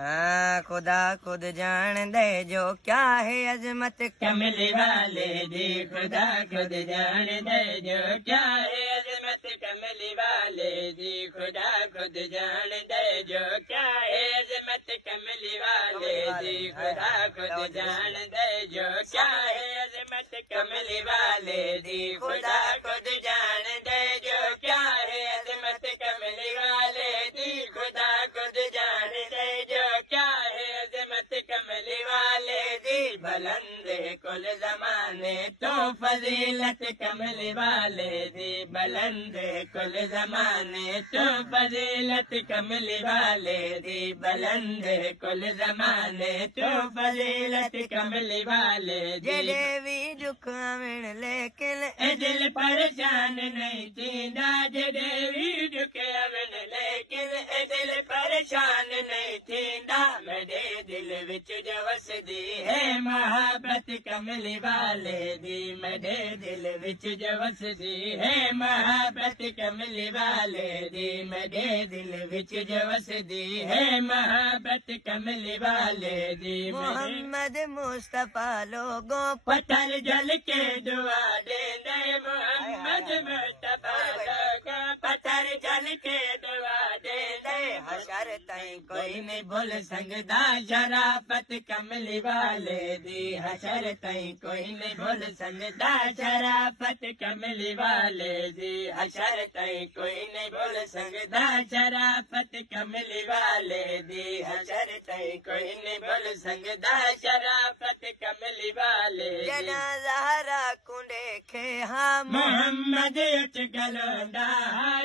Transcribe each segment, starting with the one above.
हाँ खुदा खुद जान दे जो क्या है अजमत कमली वाले दी। खुदा खुद जान दे जो क्या है अजमत कमली वाले दी। खुदा खुद जान दे जो क्या है अजमत कमली वाले दी। खुदा खुद जान दे जो क्या है अजमत कमली वाले दी। खुदा खुद जान दे जो क्या है अजमत कमली वाले दी। खुदा खुद जान दे जो क्या है अजमत कमली वाले दी। बुलंद कुल जमाने तो फजीलत कमली वाले दी। बुलंद कुल जमाने तो फजीलत कमली वाले दी। बुलंद कुल जमाने तो फजीलत कमली वाले दी। देवी दुख आवन लेकिन दिल परेशान नहीं थींदा। देवी दुख आवन लेकिन दिल परेशान नहीं थींदा। मेरे दिल विच जो वसदी है मोहब्बत कमली वाले दी। मेरे दिल विच जो वसदी है मोहब्बत कमली वाले दी। मेरे दिल विच जो वसदी है मोहब्बत कमली वाले दी। मोहम्मद मुस्तफा लोगों पत्थर जल के दुआ दे दे। मोहम्मद मुस्तफा लोगों पत्थर जल के दुआ दे दे। हशर ताईं कोई नहीं भूल संगदा शराफत कमली वाले दी। हशर ताईं कोई नहीं भूल संगदा शराफत कमली वाले दी। हशर ताईं कोई नहीं भूल संगदा शराफत कमली वाले दी। हशर ताईं कोई नहीं भूल संगदा शराफत कमली वाले दी। जनाज़ा कुंडे खे हाँ मोहम्मद उठ गलोंदा।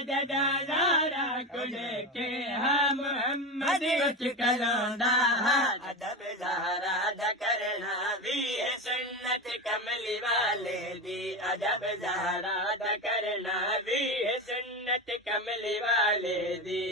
जनाज़ा कुंडे के हाँ मोहम्मद उठ गलोंदा। अदब ज़हरा दा करना भी है सुन्नत कमली वाले दी। अदब ज़हरा दा करना भी है सुन्नत कमली वाले दी।